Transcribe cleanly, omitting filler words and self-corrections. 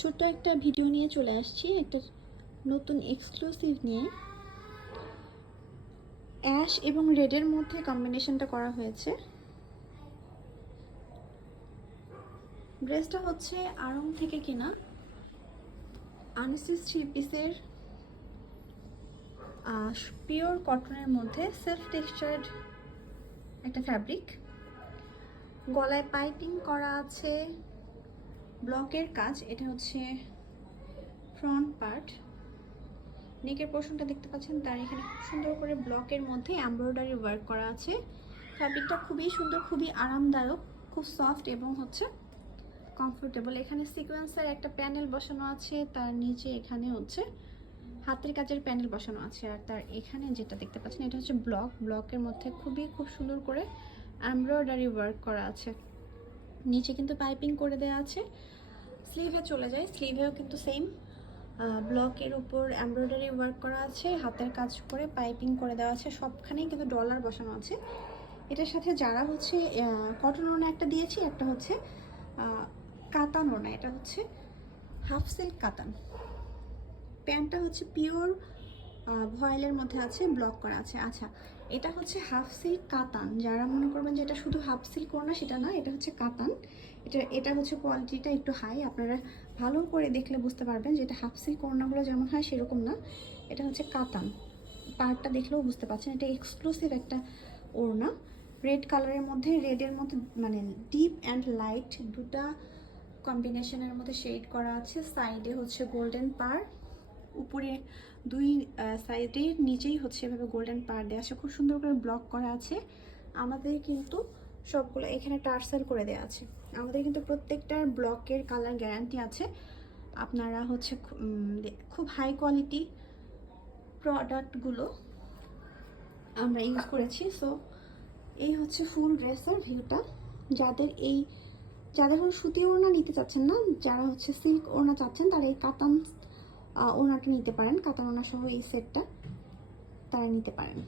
ছোট্ট একটা ভিডিও নিয়ে চলে আসছি, একটা নতুন এক্সক্লুসিভ নিয়ে। অ্যাশ এবং রেডের মধ্যে কম্বিনেশনটা করা হয়েছে। ড্রেসটা হচ্ছে আড়ং থেকে কেনা আনস্টিচ 3 পিসের পিওর কটনের মধ্যে সেলফ টেক্সচার্ড একটা ফ্যাব্রিক। গলায় পাইপিং করা আছে, ব্লকের কাজ। এটা হচ্ছে ফ্রন্ট পার্ট। নেকের পোর্শনটা দেখতে পাচ্ছেন, তার এখানে খুব সুন্দর করে ব্লকের মধ্যে এমব্রয়ডারি ওয়ার্ক করা আছে। ফ্যাব্রিকটা খুবই সুন্দর, খুবই আরামদায়ক, খুব সফট এবং হচ্ছে কমফোর্টেবল। এখানে সিকোয়েন্সের একটা প্যানেল বসানো আছে, তার নিচে এখানে হচ্ছে হাতের কাজের প্যানেল বসানো আছে। আর তার এখানে যেটা দেখতে পাচ্ছেন এটা হচ্ছে ব্লকের মধ্যে খুব সুন্দর করে এমব্রয়ডারি ওয়ার্ক করা আছে। নিচে কিন্তু পাইপিং করে দেওয়া আছে। স্লিভে চলে যায়, স্লিভেও কিন্তু সেম ব্লকের উপর এমব্রয়ডারি ওয়ার্ক করা আছে, হাতের কাজ করে পাইপিং করে দেওয়া আছে। সবখানেই কিন্তু ডলার বসানো আছে। এটার সাথে যারা হচ্ছে কটন ওড়না একটা দিয়েছি, একটা হচ্ছে কাতান ওড়না। এটা হচ্ছে হাফ সিল্ক কাতান। প্যান্টটা হচ্ছে পিওর ভয়েলের মধ্যে আছে, ব্লক করা আছে। আচ্ছা, এটা হচ্ছে হাফ সিল্ক কাতান। যারা মনে করবেন যে এটা শুধু হাফ সিল্ক ওড়না, সেটা না, এটা হচ্ছে কাতান। এটা হচ্ছে কোয়ালিটিটা একটু হাই। আপনারা ভালো করে দেখলে বুঝতে পারবেন যে এটা হাফ সিল্ক ওড়নাগুলো যেমন হয় সেরকম না, এটা হচ্ছে কাতান। পার্টটা দেখলেও বুঝতে পারছেন এটা এক্সক্লুসিভ একটা ওড়না। রেড কালারের মধ্যে, রেডের মধ্যে মানে ডিপ অ্যান্ড লাইট দুটা কম্বিনেশনের মধ্যে শেড করা আছে। সাইডে হচ্ছে গোল্ডেন পার, উপরে দুই সাইডে নিচেই হচ্ছে এভাবে গোল্ডেন পার দেওয়া আছে। খুব সুন্দর করে ব্লক করা আছে। আমাদের কিন্তু সবগুলো এখানে টার্সেল করে দেওয়া আছে। আমাদের কিন্তু প্রত্যেকটার ব্লকের কালার গ্যারান্টি আছে। আপনারা হচ্ছে খুব হাই কোয়ালিটি প্রোডাক্টগুলো আমরা ইউজ করেছি। সো এই হচ্ছে ফুল ড্রেসের ভিউটা। যাদের সুতি ওড়না নিতে চাচ্ছেন না, যারা হচ্ছে সিল্ক ওড়না চাচ্ছেন, তারা এই কাতান ওড়নাটা নিতে পারেন। কাতান ওড়না সহ এই সেটটা তারা নিতে পারেন।